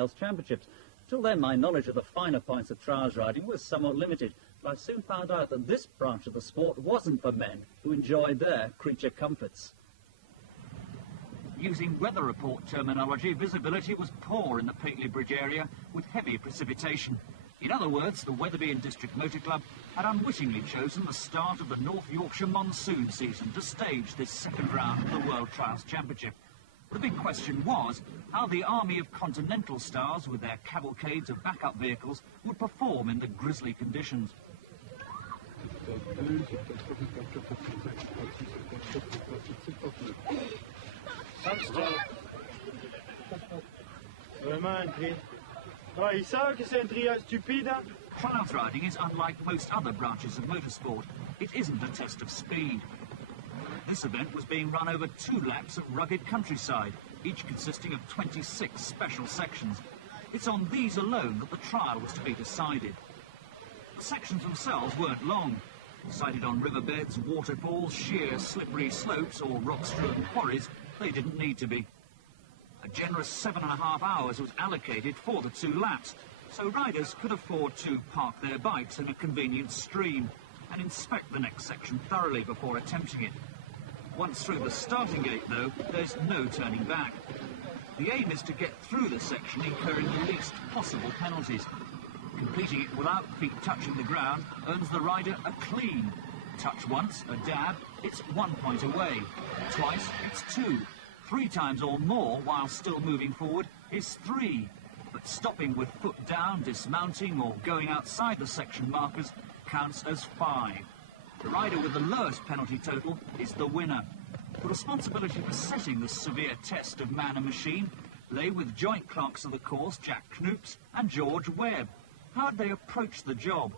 Trials Championships. Till then, my knowledge of the finer points of trials riding was somewhat limited, but I soon found out that this branch of the sport wasn't for men who enjoyed their creature comforts. Using weather report terminology, visibility was poor in the Pateley Bridge area with heavy precipitation. In other words, the Wetherby and District Motor Club had unwittingly chosen the start of the North Yorkshire monsoon season to stage this second round of the World Trials Championship. The big question was how the army of continental stars with their cavalcades of backup vehicles would perform in the grisly conditions. Trials riding is unlike most other branches of motorsport. It isn't a test of speed. This event was being run over 2 laps of rugged countryside, each consisting of 26 special sections. It's on these alone that the trial was to be decided. The sections themselves weren't long. Sited on riverbeds, waterfalls, sheer, slippery slopes or rock-strewn quarries, they didn't need to be. A generous 7.5 hours was allocated for the 2 laps, so riders could afford to park their bikes in a convenient stream and inspect the next section thoroughly before attempting it. Once through the starting gate, though, there's no turning back. The aim is to get through the section incurring the least possible penalties. Completing it without feet touching the ground earns the rider a clean. Touch once, a dab, it's 1 point away. Twice, it's 2. 3 times or more while still moving forward is 3. But stopping with foot down, dismounting or going outside the section markers counts as 5. The rider with the lowest penalty total is the winner. The responsibility for setting this severe test of man and machine lay with joint clerks of the course, Jack Knoops and George Webb. How'd they approach the job?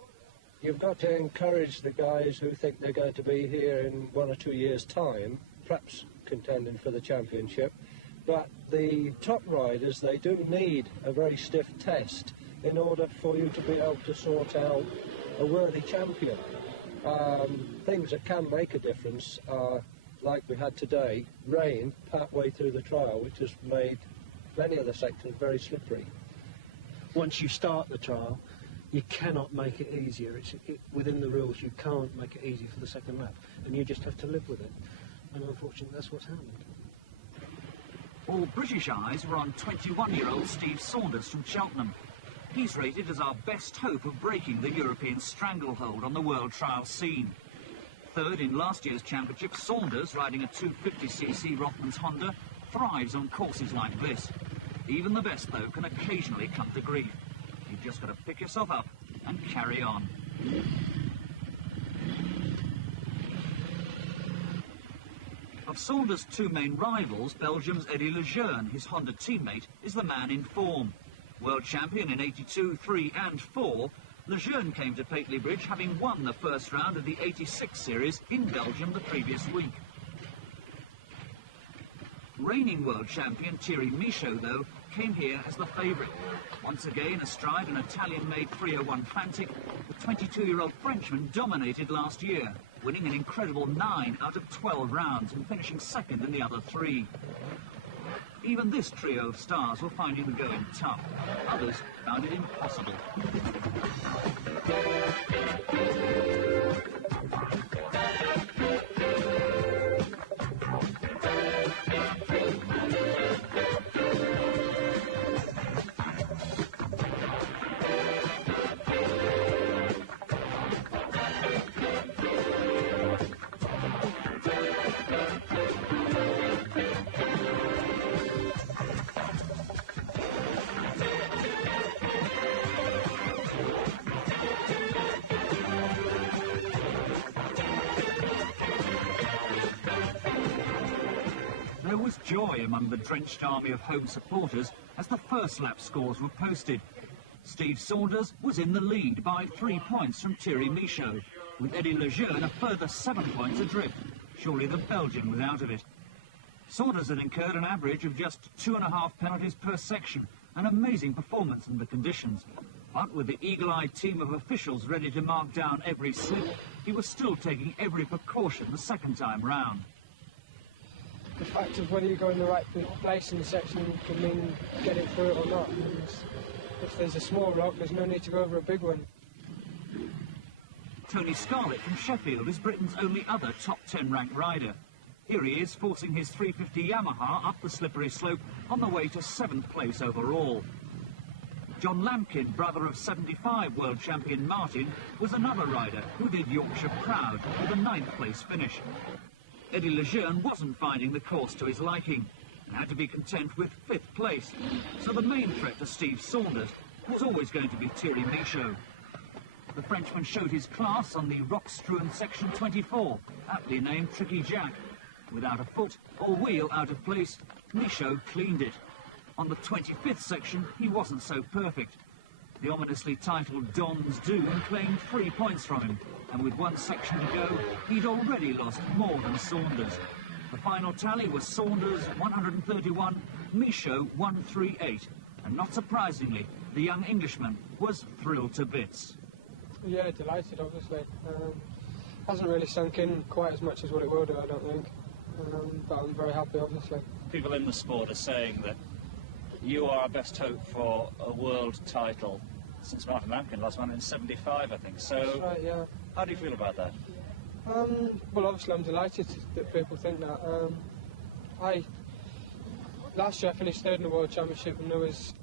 You've got to encourage the guys who think they're going to be here in 1 or 2 years' time, perhaps contending for the championship. But the top riders, they do need a very stiff test in order for you to be able to sort out a worthy champion. Things that can make a difference are, like we had today, rain partway through the trial, which has made many of the sections very slippery. Once you start the trial, you cannot make it easier. Within the rules, you can't make it easy for the second lap, and you just have to live with it. And unfortunately, that's what's happened. All British eyes were on 21-year-old Steve Saunders from Cheltenham. He's rated as our best hope of breaking the European stranglehold on the world trial scene. Third in last year's championship, Saunders, riding a 250cc Rothmans Honda, thrives on courses like this. Even the best, though, can occasionally come to grief. You've just got to pick yourself up and carry on. Of Saunders' 2 main rivals, Belgium's Eddy Lejeune, his Honda teammate, is the man in form. World champion in 82, 3 and 4, Lejeune came to Pateley Bridge having won the first round of the 86 series in Belgium the previous week. Reigning world champion Thierry Michaud, though, came here as the favourite. Once again astride an Italian-made 301 Fantic, the 22-year-old Frenchman dominated last year, winning an incredible 9 out of 12 rounds and finishing second in the other 3. Even this trio of stars were finding the going tough. Others found it impossible. There was joy among the drenched army of home supporters as the first lap scores were posted. Steve Saunders was in the lead by 3 points from Thierry Michaud, with Eddy Lejeune a further 7 points adrift. Surely the Belgian was out of it. Saunders had incurred an average of just 2.5 penalties per section, an amazing performance in the conditions. But with the eagle-eyed team of officials ready to mark down every slip, he was still taking every precaution the second time round. the fact of whether you go in the right place in the section can mean getting through it or not. If there's a small rock, there's no need to go over a big one. Tony Scarlett from Sheffield is Britain's only other top 10 ranked rider. Here he is, forcing his 350 Yamaha up the slippery slope on the way to 7th place overall. John Lampkin, brother of 75 world champion Martin, was another rider who did Yorkshire proud with a 9th place finish. Eddie Lejeune wasn't finding the course to his liking and had to be content with 5th place, so the main threat to Steve Saunders was always going to be Thierry Michaud. The Frenchman showed his class on the rock-strewn section 24, aptly named Tricky Jack. Without a foot or wheel out of place, Michaud cleaned it. On the 25th section, he wasn't so perfect. The ominously titled Don's Doom claimed 3 points from him, and with 1 section to go, he'd already lost more than Saunders. The final tally was Saunders 131, Michaud 138, and not surprisingly, the young Englishman was thrilled to bits. Yeah, delighted, obviously. Hasn't really sunk in quite as much as what it will do, I don't think. But I'm very happy, obviously. People in the sport are saying that you are our best hope for a world title since Martin Lampkin last won in '75, I think. So, That's right, yeah. how do you feel about that? Well, obviously I'm delighted that people think that. Last year I finished 3rd in the World Championship and there was